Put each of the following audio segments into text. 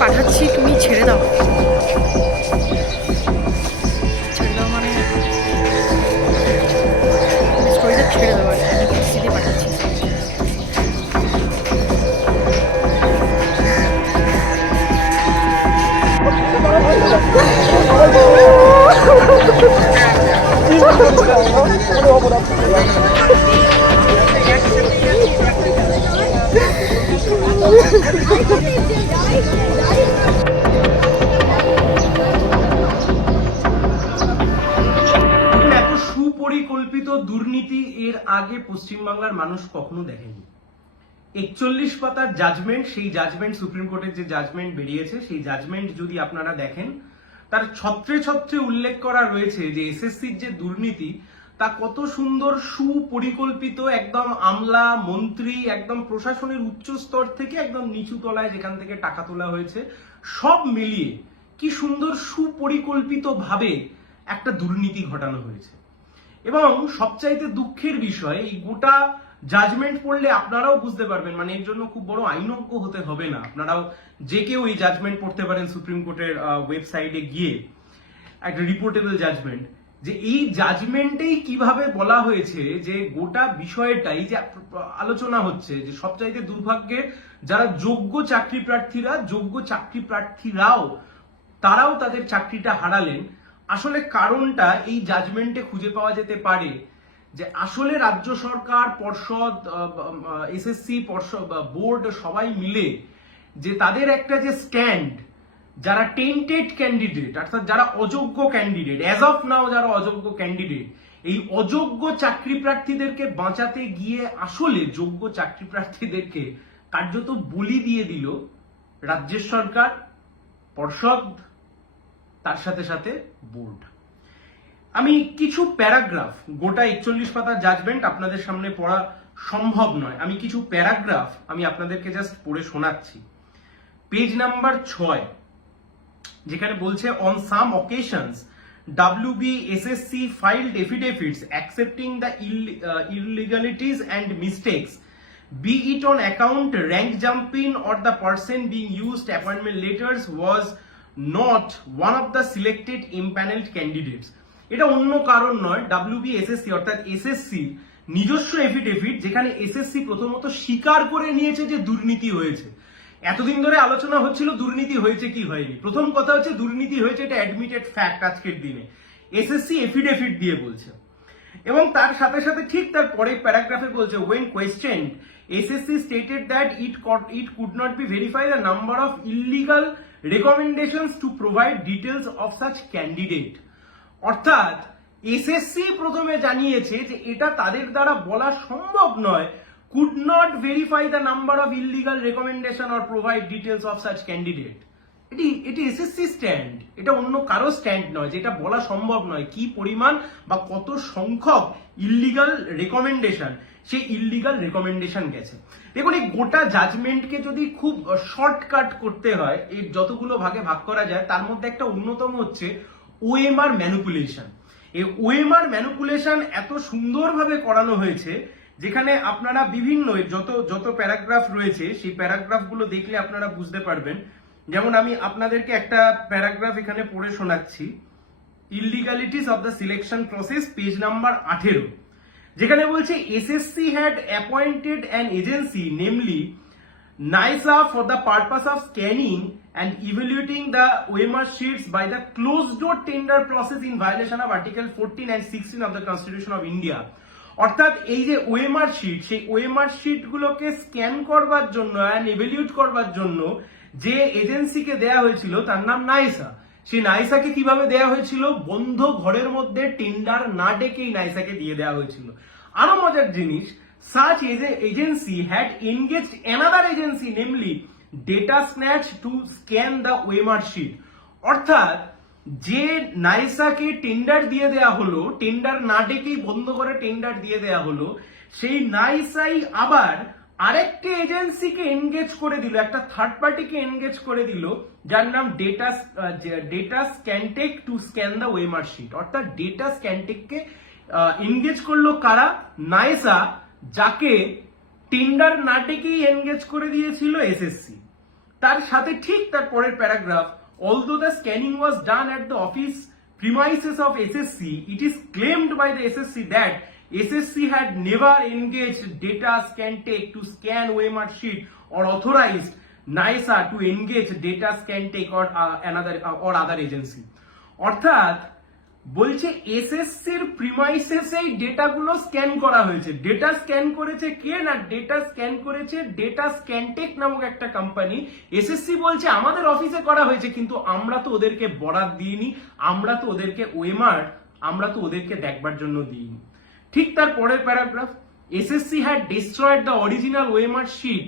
পাঠাচ্ছি, তুমি ছেড়ে দাও। ছেড়ে দাও মানে স্টোরিটা ছেড়ে দাও আর কি, সিধে পাঠাচ্ছি। এত সুপরিকল্পিত দুর্নীতি এর আগে পশ্চিমবাংলার মানুষ কখনো দেখেনি। 41 পাতার জাজমেন্ট, সেই জাজমেন্ট সুপ্রিম কোর্টের যে জাজমেন্ট বেরিয়েছে, সেই জাজমেন্ট যদি আপনারা দেখেন, তার ছত্রে ছত্রে উল্লেখ করা রয়েছে যে এসএসসির যে দুর্নীতি তা কত সুন্দর সুপরিকল্পিত, একদম আমলা মন্ত্রী একদম প্রশাসনের উচ্চ স্তর থেকে একদম নিচু তলায় যেখান থেকে টাকা তোলা হয়েছে, সব মিলিয়ে কি সুন্দর সুপরিকল্পিত ভাবে একটা দুর্নীতি ঘটানো হয়েছে। এবং সবচাইতে দুঃখের বিষয়, এই গোটা জাজমেন্ট পড়লে আপনারাও বুঝতে পারবেন, মানে এর জন্য খুব বড় আইনজ্ঞ হতে হবে না, আপনারাও যে কেউ এই জাজমেন্ট পড়তে পারেন সুপ্রিম কোর্টের ওয়েবসাইটে গিয়ে, একটা রিপোর্টেবল জাজমেন্ট, যে এই জাজমেন্টেই কিভাবে বলা হয়েছে যে গোটা বিষয়টাই যে আলোচনা হচ্ছে যে সবচাইতে দুর্ভাগ্যের যারা যোগ্য চাকরি প্রার্থীরাও তারাও তাদের চাকরিটা হারালেন। আসলে কারণটা এই জাজমেন্টে খুঁজে পাওয়া যেতে পারে যে আসলে রাজ্য সরকার, পর্ষদ, এসএসসি পর্ষদ, বোর্ড সবাই মিলে যে তাদের একটা যে স্ট্যান্ড, যারা টেন্টেড ক্যান্ডিডেট অর্থাৎ যারা অযোগ্য ক্যান্ডিডেট, অ্যাজ অফ নাও যারা অযোগ্য ক্যান্ডিডেট, এই অযোগ্য চাকরি প্রার্থীদেরকে বাঁচাতে গিয়ে আসলে যোগ্য চাকরি প্রার্থীদেরকে কার্যত বলি দিয়ে দিল রাজ্যের সরকার, পর্ষদ, তার সাথে সাথে বোর্ড। আমি কিছু প্যারাগ্রাফ, গোটা 41 পাতার জাজমেন্ট আপনাদের সামনে পড়া সম্ভব নয়, আমি কিছু প্যারাগ্রাফ আমি আপনাদেরকে জাস্ট পড়ে শোনাচ্ছি। পেজ নাম্বার 6, যেখানে বলছে, on some occasions WBSSC filed affidavits accepting the illegalities and mistakes, be it on account rank jumping or the person being used appointment letters was not one of the selected impaneled candidates. এটা অন্য কারণ নয়, WBSSC অর্থাৎ SSC নিজস্ব affidavit, যেখানে SSC প্রথমত স্বীকার করে নিয়েছে যে দুর্নীতি হয়েছে। এতদিন ধরে আলোচনা হচ্ছিল দুর্নীতি হয়েছে কি হয়নি, প্রথম কথা হচ্ছে দুর্নীতি হয়েছে, এটা অ্যাডমিটেড ফ্যাক্ট আজকের দিনে, এসএসসি এফিডেভিট দিয়ে বলছে। এবং তার সাথে সাথে ঠিক তার পরের প্যারাগ্রাফে বলছে, when questioned SSC stated that it could not be verify the number of illegal recommendations to provide details of such candidate। অর্থাৎ এসএসসি প্রথমে জানিয়েছে যে এটা তাদের দ্বারা বলা সম্ভব নয়, could not verify the number of illegal recommendation or provide details of such candidate। এটি এসএসসি স্ট্যান্ড, এটা অন্য কারো স্ট্যান্ড নয়, যেটা বলা সম্ভব নয় কি পরিমাণ বা কত সংখ্যক ইল্লিগাল রেকমেন্ডেশন, সেই ইল্লিগাল রেকমেন্ডেশন গেছে। দেখুন, এই গোটা জাজমেন্টকে যদি খুব শর্টকাট করতে হয়, এই যতগুলো ভাগে ভাগ করা যায়, তার মধ্যে একটা অন্যতম হচ্ছে ওএমআর ম্যানিপুলেশন। এই ওএমআর ম্যানিপুলেশন এত সুন্দরভাবে করানো হয়েছে, যেখানে আপনারা বিভিন্ন যত প্যারাগ্রাফ রয়েছে সেই প্যারাগ্রাফগুলো দেখলে আপনারা বুঝতে পারবেন। যেমন আমি আপনাদেরকে একটা প্যারাগ্রাফ এখানে পড়ে শোনাচ্ছি, illegalities of the selection process, page number 18, যেখানে বলছে, SSC had appointed an agency namely NISA for the purpose of scanning and evaluating the OMR sheets by the closed door tender process in violation of Article 14 and 16 of the Constitution of India। অর্থাৎ এই যে OMR sheet, সেই OMR sheet গুলোকে scan করবার জন্য and evaluate করবার জন্য যে এজেন্সিকে দেয়া হয়েছিল তার নাম নাইসা। সেই নাইসাকে কিভাবে দেয়া হয়েছিল? বন্ধ ঘরের মধ্যে টেন্ডার না ডেকেই নাইসাকে দিয়ে দেওয়া হয়েছিল। আরো মজার জিনিস, such agency had engaged another agency namely Data Snatch to scan the OMR sheet। অর্থাৎ যে নাইসাকে টেন্ডার দিয়ে দেয়া হলো, টেন্ডার না ডেকেই বন্ধ করে টেন্ডার দিয়ে দেয়া হলো, সেই নাইসাই আবার আরেকটি এজেন্সিকে এনগেজ করে দিল, একটা থার্ড পার্টিকে এনগেজ করে দিল, যার নাম Data Scantech to scan the OMR sheet. অর্থাৎ ডেটা স্ক্যানটেককে এনগেজ করলো কারা? নাইসা, যাকে টেন্ডার না ডেকেই এনগেজ করে দিয়েছিল এসএসসি। তার সাথে ঠিক তার পরের paragraph, although the scanning was done at the office premises of SSC, it is claimed by the SSC that SSC had never engaged Data Scantech to scan OMR sheet or authorized NISA to engage Data Scantech or other agency. অর্থাৎ বলছে এসএসসির প্রিমাইসেসেই ডেটাগুলো scan করা হয়েছে। Data scan করেছে কে না, data scan করেছে data Scantech নামক একটা কোম্পানি। এসএসসি বলছে আমাদের অফিসে করা হয়েছে, কিন্তু আমরা তো ওদেরকে বরাত দিইনি, আমরা তো ওদেরকে ওএমআর আমরা তো ওদেরকে দেখবার জন্য দিইনি। ঠিক তার পরের paragraph, SSC had destroyed the original OMR sheet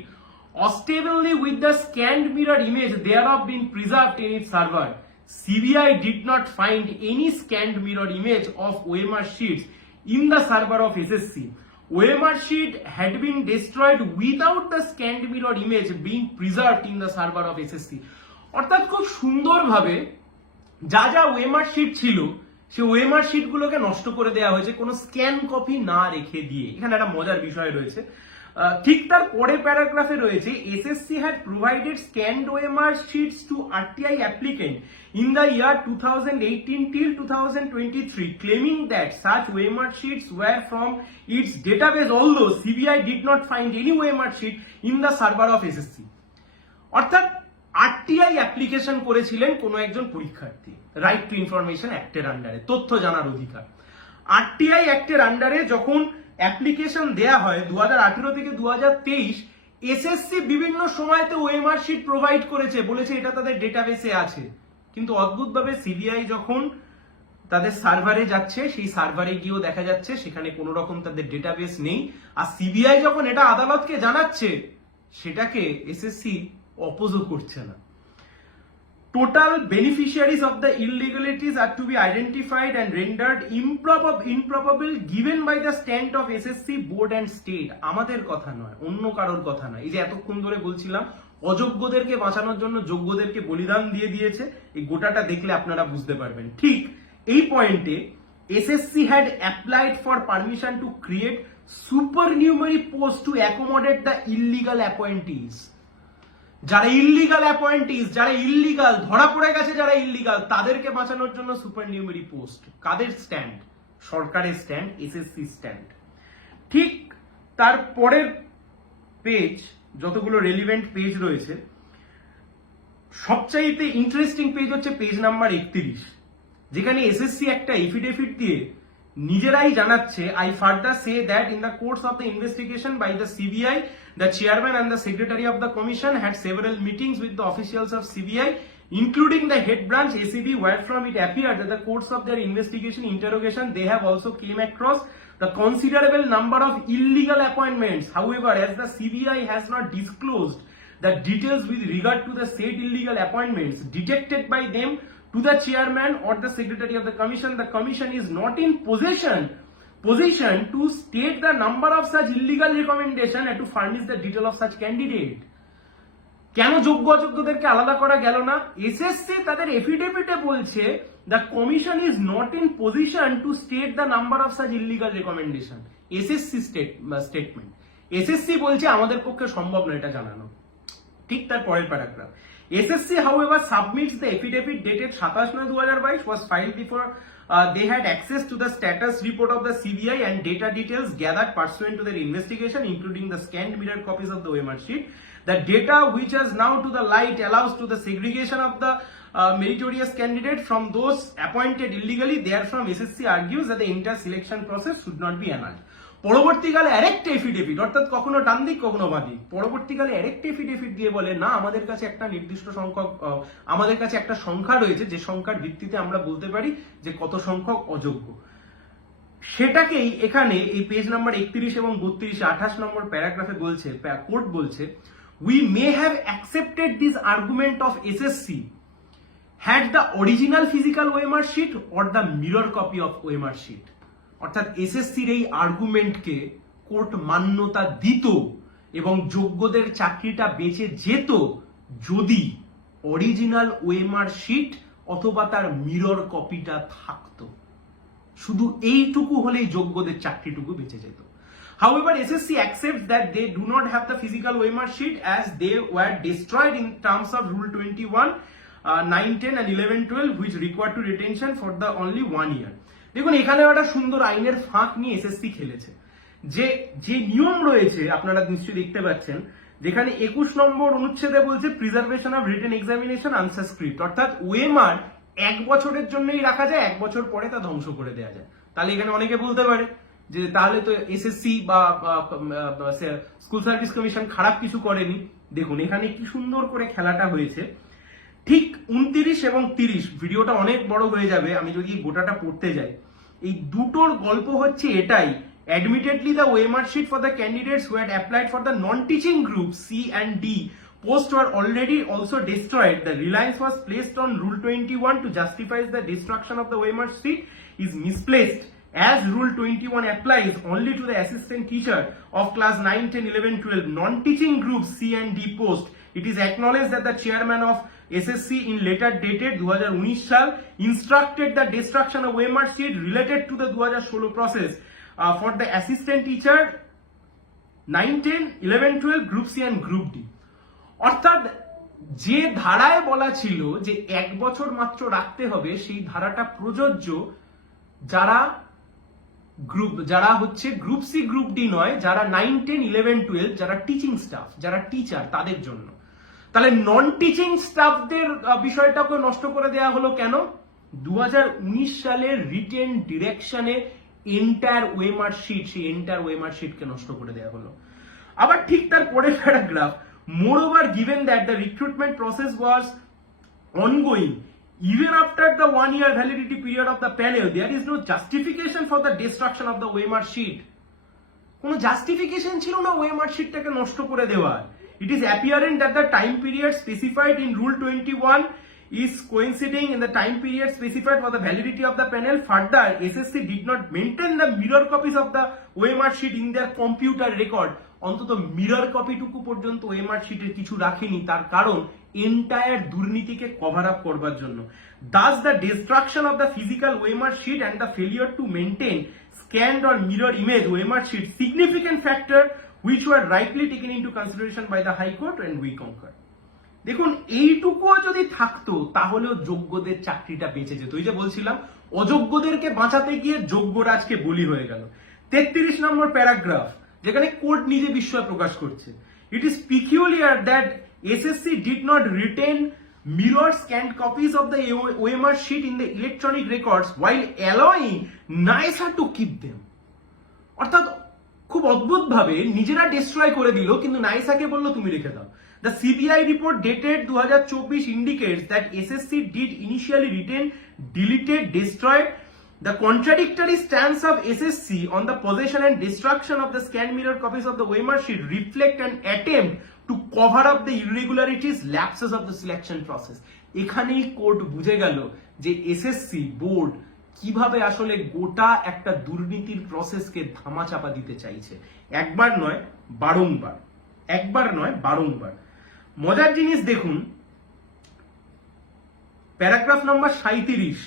ostensibly with the scanned mirror image thereof being preserved in its server. CBI did not find any scanned mirror image of OMR sheets in the server of SSC. OMR sheet had been destroyed without the scanned mirror image being preserved in the server of SSC. অর্থাৎ খুব সুন্দরভাবে যা যা OMR sheet ছিল সেই OMR sheet গুলোকে নষ্ট করে দেওয়া হয়েছে কোনো স্ক্যান কপি না রেখে দিয়ে। এখানে একটা মজার বিষয় রয়েছে। ঠিক তার পরের প্যারাগ্রাফে রয়েছে, SSC had provided scanned OMR sheets to RTI applicant in the year 2018 till 2023, claiming that such OMR sheets were from its database, although CBI did not find any OMR sheet in the server of SSC. অর্থাৎ RTI application করেছিলেন কোনো একজন পরীক্ষার্থী, right two information অ্যাক্টের আন্ডারে, তথ্য জানার অধিকার। RTI অ্যাক্টের আন্ডারে যখন অ্যাপ্লিকেশন দেয়া হয় 2018 থেকে 2023, এসএসসি বিভিন্ন সময়তে ওএমআর শিট প্রোভাইড করেছে, বলেছে এটা তাদের ডেটাবেসে আছে। কিন্তু অদ্ভুতভাবে সিবিআই যখন তাদের সার্ভারে যাচ্ছে, সেই সার্ভারে গিয়েও দেখা যাচ্ছে সেখানে কোনো রকম তাদের ডেটাবেস নেই। আর সিবিআই যখন এটা আদালতকে জানাচ্ছে, সেটাকে এসএসসি অপোজও করছে না। Total beneficiaries of the illegalities are to be identified and rendered improbable given by the stand of SSC board and state. আমাদের কথা নয়, অন্য কারোর কথা নয়। এই যে এতক্ষণ ধরে বলছিলাম অযোগ্যদেরকে বাঁচানোর জন্য যোগ্যদেরকে বলিদান দিয়ে দিয়েছে, এই গোটাটা দেখলে আপনারা বুঝতে পারবেন। ঠিক এই পয়েন্টে SSC had applied for permission to create supernumerary post to accommodate the illegal appointees. যারা ইললিগাল অ্যাপয়েন্টিজ, যারা ইললিগাল ধরা পড়ে গেছে, যারা ইললিগাল, তাদেরকে বাঁচানোর জন্য সুপার নিউমেরি পোস্ট। কাদের স্ট্যান্ড? সরকারের স্ট্যান্ড, এসএসসি স্ট্যান্ড। ঠিক তার পরের পেজ, যতগুলো রেলিভেন্ট পেজ রয়েছে, সবচাইতে ইন্টারেস্টিং পেজ হচ্ছে পেজ নাম্বার 31, যেখানে এসএসসি একটা এফিডেভিট দিয়ে নিজেরাই জানাচ্ছে, I further say that in the course of the investigation by the CBI, the chairman and the secretary of the commission had several meetings with the officials of CBI, including the head branch ACB, where from it appeared that the course of their investigation interrogation, they have also came across the considerable number of illegal appointments. However, as the CBI has not disclosed the details with regard to the said illegal appointments detected by them to the chairman or the secretary of the commission is not in position to state the number of such illegal recommendation and to furnish the detail of such candidate. কেন যোগ্য অযোগ্যদেরকে আলাদা করা গেল না? SSC তাদের এফিডেভিটে বলছে the commission is not in position to state the number of such illegal recommendation. SSC statement, SSC বলছে আমাদের পক্ষে সম্ভব নয় এটা জানানো। ঠিক তার পরের paragraph, SSC, however, submits the affidavit dated 27/9/2022 was filed before they had access to the status report of the CBI and data details gathered pursuant to their investigation, including the scanned mirror copies of the OMR sheet. The data which has now to the light allows to the segregation of the meritorious candidate from those appointed illegally. Therefrom, SSC argues that the entire selection process should not be annulled. পরবর্তীকালে আরেকটা affidavit, অর্থাৎ কখনো ডান দিক কখনো বাঁ দিক, পরবর্তীকালে আরেকটা এফিডেভিট দিয়ে বলে না, আমাদের কাছে একটা নির্দিষ্ট সংখ্যক, আমাদের কাছে একটা সংখ্যা রয়েছে যে সংখ্যার ভিত্তিতে আমরা বলতে পারি যে কত সংখ্যক অযোগ্য। সেটাকেই এখানে এই পেজ নাম্বার 31 এবং 32, 28 নম্বর প্যারাগ্রাফে বলছে, কোর্ট বলছে, we may have accepted this argument of SSC had the original physical OMR sheet or the mirror copy of OMR sheet. অর্থাৎ এসএসসির এই আর্গুমেন্টকে কোর্ট মান্যতা দিত এবং যোগ্যদের চাকরিটা বেঁচে যেত যদি অরিজিনাল ওএমআর শিট অথবা তার মিরর কপিটা থাকতো। শুধু এইটুকু হলেই যোগ্যদের চাকরিটুকু বেঁচে যেত। However, SSC accepts that they do not have the physical OMR sheet as they were destroyed in terms of Rule 21, 9, 10 and 11, 12 which required to retention for the only 1 year. দেখুন এখানে একটা সুন্দর আইনের ফাঁক নিয়ে এসএসসি খেলেছে। যে নিয়ম রয়েছে আপনারা নিশ্চয়ই দেখতে পাচ্ছেন, যেখানে 21 নম্বর অনুচ্ছেদে বলছে preservation of written examination answer script, অর্থাৎ ওএমআর 1 বছরের জন্যই রাখা যায়, 1 বছর পরে তা ধ্বংস করে দেওয়া যায়। তাহলে এখানে অনেকে বলতে পারে যে তাহলে তো এসএসসি বা স্কুল সার্ভিস কমিশন খারাপ কিছু করেনি। দেখুন এখানে কি সুন্দর করে খেলাটা হয়েছে। ঠিক 29 এবং 30, ভিডিওটা অনেক বড় হয়ে যাবে আমি যদি গোটাটা পড়তে যাই। এই দুটোর গল্প হচ্ছে এটাই, admittedly the OMR sheet for the candidates who had applied for the non-teaching group C and D posts were already also destroyed. The reliance was placed on Rule 21 to justify the destruction of the OMR sheet is misplaced, as Rule 21 applies only to the assistant teacher of class 9, 10, 11, 12 non-teaching group C and D post. It is acknowledged that the chairman of SSC in letter dated 2019 সাল instructed the destruction of OMR sheet related to the 2016 process for the assistant teacher 9, 10, 11, 12 group C and group D. অর্থাৎ যে ধারায় বলা ছিল যে 1 বছর মাত্র রাখতে হবে, সেই ধারাটা প্রযোজ্য যারা হচ্ছে গ্রুপ সি গ্রুপ ডি নয়, যারা 9, 10, 11, 12 যারা টিচিং স্টাফ, যারা টিচার তাদের জন্য। তাহলে নন টিচিং স্টাফদের বিষয়টাকে নষ্ট করে দেওয়া হলো কেন? 2019 সালের রিটেন ডিরেকশনে এন্টায়ার ওএমআর শিট, সেই এন্টায়ার ওএমআর শিটকে নষ্ট করে দেওয়া হলো। আবার ঠিক তার পরের paragraph, moreover given that the recruitment process was ongoing even after the 1 year validity period of the panel, there is no justification for the destruction of the OMR sheet. কোনো justification ছিল না ওএমআর শিটটাকে নষ্ট করে দেওয়ার। It is apparent that the time period specified in Rule 21 is coinciding in the time period specified for the validity of the panel. Further, SSC did not maintain the mirror copies of the OMR sheet in their computer record. অন্তত mirror কপিটুকু পর্যন্ত OMR শিটের কিছু রাখেনি, তার কারণ entire দুর্নীতিকে cover up করবার জন্য। Thus, the destruction of the physical OMR sheet and the failure to maintain scanned or mirror image OMR sheet significant factor which were rightly taken into consideration by the High Court and we concur. দেখুন এইটুকুও যদি থাকতো তাহলেও যোগ্যদের চাকরিটা বেঁচে যেত। ওই যে বলছিলাম অযোগ্যদেরকে বাঁচাতে গিয়ে যোগ্যরা আজকে বলি হয়ে গেল। 33 নম্বর প্যারাগ্রাফ, যেখানে কোর্ট নিজে বিস্ময় প্রকাশ করছে। It is peculiar that SSC did not retain mirror scanned copies of the OMR sheet in the electronic records while allowing NISA to keep them. অর্থাৎ খুব অদ্ভুত ভাবে নিজেরা ডিস্ট্রয় করে দিল, কিন্তু নাইসাকে বললো তুমি রেখে দাও। The CBI report dated 2024 indicates that SSC did initially retain, deleted, destroyed. The contradictory stance of SSC on the possession and destruction of the scanned mirror copies of the OMR sheet reflect an attempt to cover up the irregularities, lapses of the selection process. এখানেই court বুঝে গেল যে SSC board কিভাবে আসলে গোটা একটা দুর্নীতির প্রসেসকে ধামাচাপা দিতে চাইছে। একবার নয় বারংবার। মজার জিনিস দেখুন, প্যারাগ্রাফ নাম্বার 37,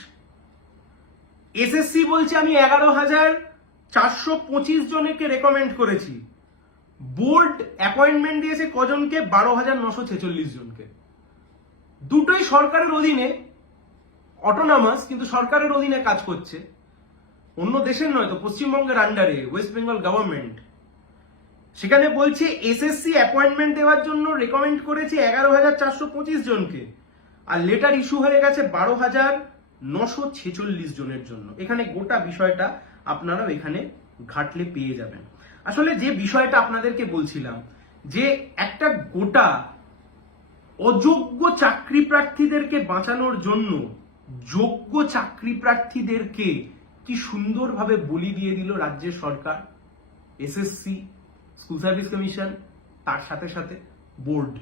এসএসসি বলছে আমি 11,425 জনকে রেকমেন্ড করেছি, বোর্ড অ্যাপয়েন্টমেন্ট দিয়েছে কজনকে? 12,946 জনকে। দুটোই সরকারের অধীনে, অটোনমাস, কিন্তু সরকারের অধীনে কাজ করছে, অন্য দেশের নয় তো, পশ্চিমবঙ্গের আন্ডারে, ওয়েস্ট বেঙ্গল গভর্নমেন্ট। সেখানে বলছে এসএসসি অ্যাপয়েন্টমেন্ট দেওয়ার জন্য রেকমেন্ড করেছে 11,425 জনকে, আর লেটার ইস্যু হয়ে গেছে 12,946 জনের জন্য। এখানে গোটা বিষয়টা আপনারাও এখানে ঘাটলে পেয়ে যাবেন। আসলে যে বিষয়টা আপনাদেরকে বলছিলাম যে একটা গোটা অযোগ্য চাকরি প্রার্থীদেরকে বাঁচানোর জন্য যোগ্য চাকরি প্রার্থীদেরকে কি সুন্দরভাবে বলি দিয়ে দিল রাজ্যের সরকার, এসএসসি, স্কুল সার্ভিস কমিশন, তার সাথে সাথে বোর্ড।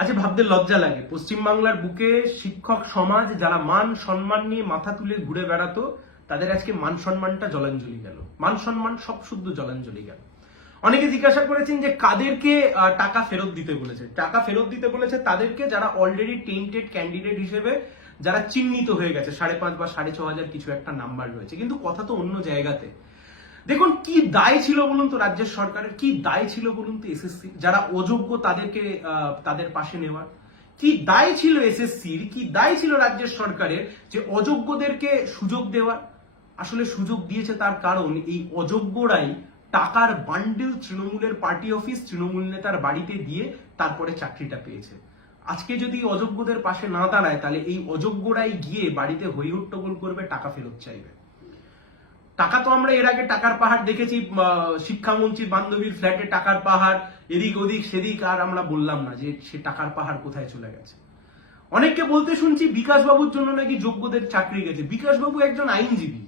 আজ ভাবতে লজ্জা লাগে, পশ্চিমবাংলার বুকে শিক্ষক সমাজ যারা মান সম্মান নিয়ে মাথা তুলে ঘুরে বেড়াতো, তাদের আজকে মান সম্মানটা জলাঞ্জলি গেল, মান সম্মান সব শুদ্ধ জলাঞ্জলি গেল। অনেকে জিজ্ঞাসা করেছেন যে কাদেরকে টাকা ফেরত দিতে বলেছে। টাকা ফেরত দিতে বলেছে তাদেরকে যারা অলরেডি টেন্টেড ক্যান্ডিডেট হিসেবে যারা চিহ্নিত হয়ে গেছে, 5,500 বা 6,500 কিছু একটা নাম্বার রয়েছে। কিন্তু কথা তো অন্য জায়গাতে। দেখুন কি দায় ছিল বলুন তো রাজ্যের সরকারের, কি দায় ছিল বলুন তো এসএসসি, যারা অযোগ্য তাদেরকে তাদের পাশে নেওয়ার কি দায় ছিল এসএসসির, কি দায় ছিল রাজ্যের সরকারের যে অযোগ্যদেরকে সুযোগ দেওয়ার। আসলে সুযোগ দিয়েছে তার কারণ এই অযোগ্যরাই টাকার বান্ডিল তৃণমূলের পার্টি অফিস, তৃণমূল নেতার বাড়িতে দিয়ে তারপরে চাকরিটা পেয়েছে। আজকে যদি অযোগ্যদের পাশে না দাঁড়ায় তাহলে এই অযোগ্যরাই গিয়ে বাড়িতে হই হট্টগোল করবে, টাকা ফেরত চাইবে। টাকা তো আমরা এর আগে টাকার পাহাড় দেখেছি, শিক্ষামন্ত্রীর বান্ধবীর ফ্ল্যাটে টাকার পাহাড়, এদিক ওদিক সেদিক, আর আমরা বললাম না যে সে টাকার পাহাড় কোথায় চলে গেছে। অনেককে বলতে শুনছি বিকাশ বাবুর জন্য নাকি যোগ্যদের চাকরি গেছে। বিকাশ বাবু একজন আইনজীবী,